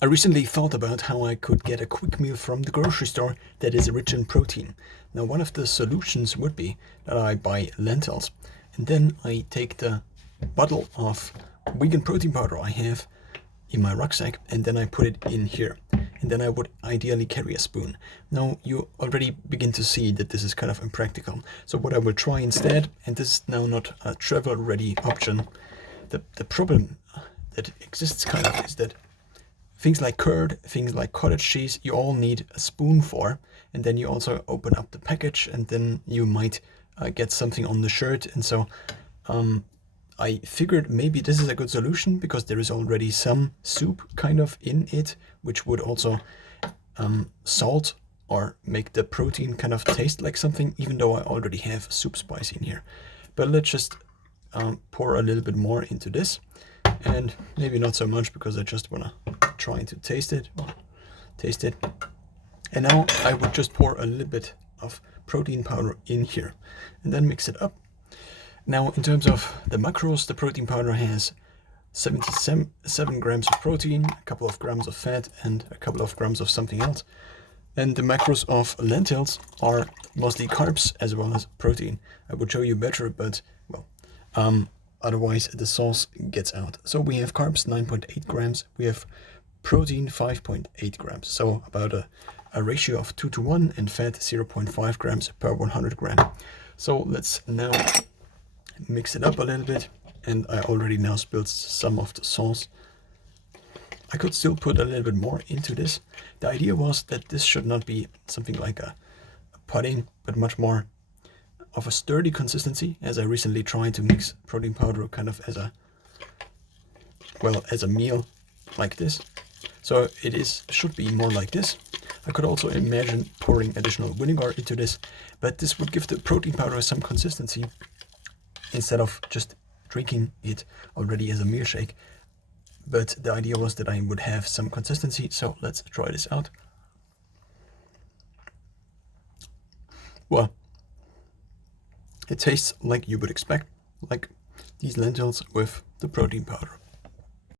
I recently thought about how I could get a quick meal from the grocery store that is rich in protein. Now, one of the solutions would be that I buy lentils and then I take the bottle of vegan protein powder I have in my rucksack and then I put it in here. And then I would ideally carry a spoon. Now, you already begin to see that this is kind of impractical. So, what I will try instead, and this is now not a travel ready option, the problem that exists kind of is that things like curd, things like cottage cheese, you all need a spoon for, and then you also open up the package, and then you might get something on the shirt. And so I figured maybe this is a good solution because there is already some soup kind of in it, which would also salt or make the protein kind of taste like something, even though I already have soup spice in here. But let's just pour a little bit more into this, and maybe not so much because I just want to try to taste it. And now I would just pour a little bit of protein powder in here and then mix it up. Now, in terms of the macros, the protein powder has 77 grams of protein, a couple of grams of fat, and a couple of grams of something else. And the macros of lentils are mostly carbs as well as protein. I would show you better, but well, otherwise the sauce gets out. So we have carbs 9.8 grams, we have protein 5.8 grams, so about a ratio of 2 to 1, and fat 0.5 grams per 100 gram. So let's now mix it up a little bit, and I already now spilled some of the sauce. I could still put a little bit more into this. The idea was that this should not be something like a pudding, but much more of a sturdy consistency, as I recently tried to mix protein powder kind of as a meal like this. So should be more like this. I could also imagine pouring additional vinegar into this, but this would give the protein powder some consistency instead of just drinking it already as a meal shake. But the idea was that I would have some consistency, so let's try this out. Well, it tastes like you would expect, like these lentils with the protein powder.